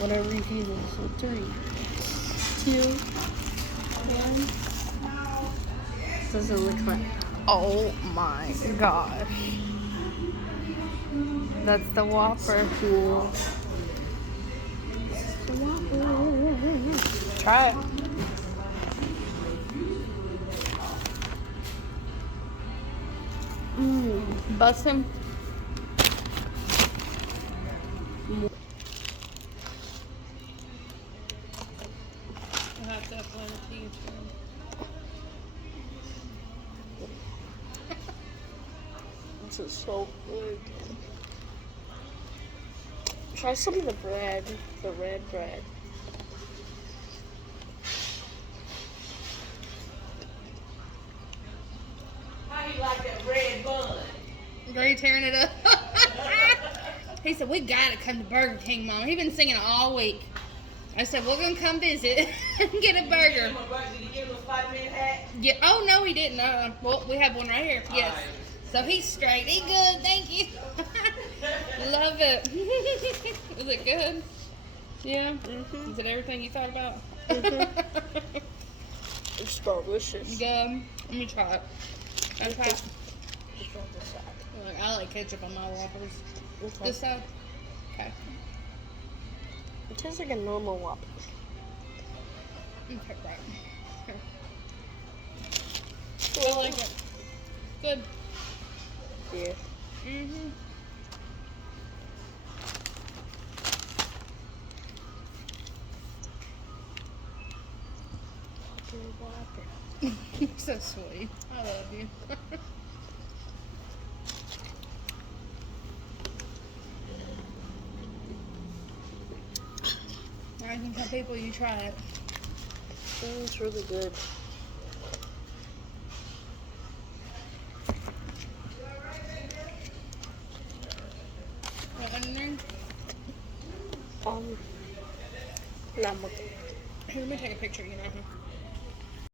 whatever he chooses. So 3, 2, 1. Doesn't look like. Oh my gosh. That's the Whopper. Cool. Try it. Bust him. I have to apply the cheese. This is so good. Try some of the bread, the red bread. How you like that red bun? Gray tearing it up. He said, we gotta come to Burger King, Mom. He's been singing all week. I said, we're gonna come visit and get a burger. Did you give him a Spider-Man hat? Yeah. Oh, no, he didn't. Well, we have one right here. Yes. Alright. So he's straight. He good. Thank you. Love it. Is it good? Yeah. Mm-hmm. Is it everything you thought about? It's delicious. Good. Let me try it. I try it. It's on the side. Look, I like ketchup on my Whoppers. Okay. This side? Okay. It tastes like a normal Whopper. Okay, right. Here. I like it. Good. Yeah. Mm-hmm. Whopper. You're so sweet. I love you. I can tell people you try it. It's really good. Want one in there? No, I'm okay. Here, let me take a picture, you know.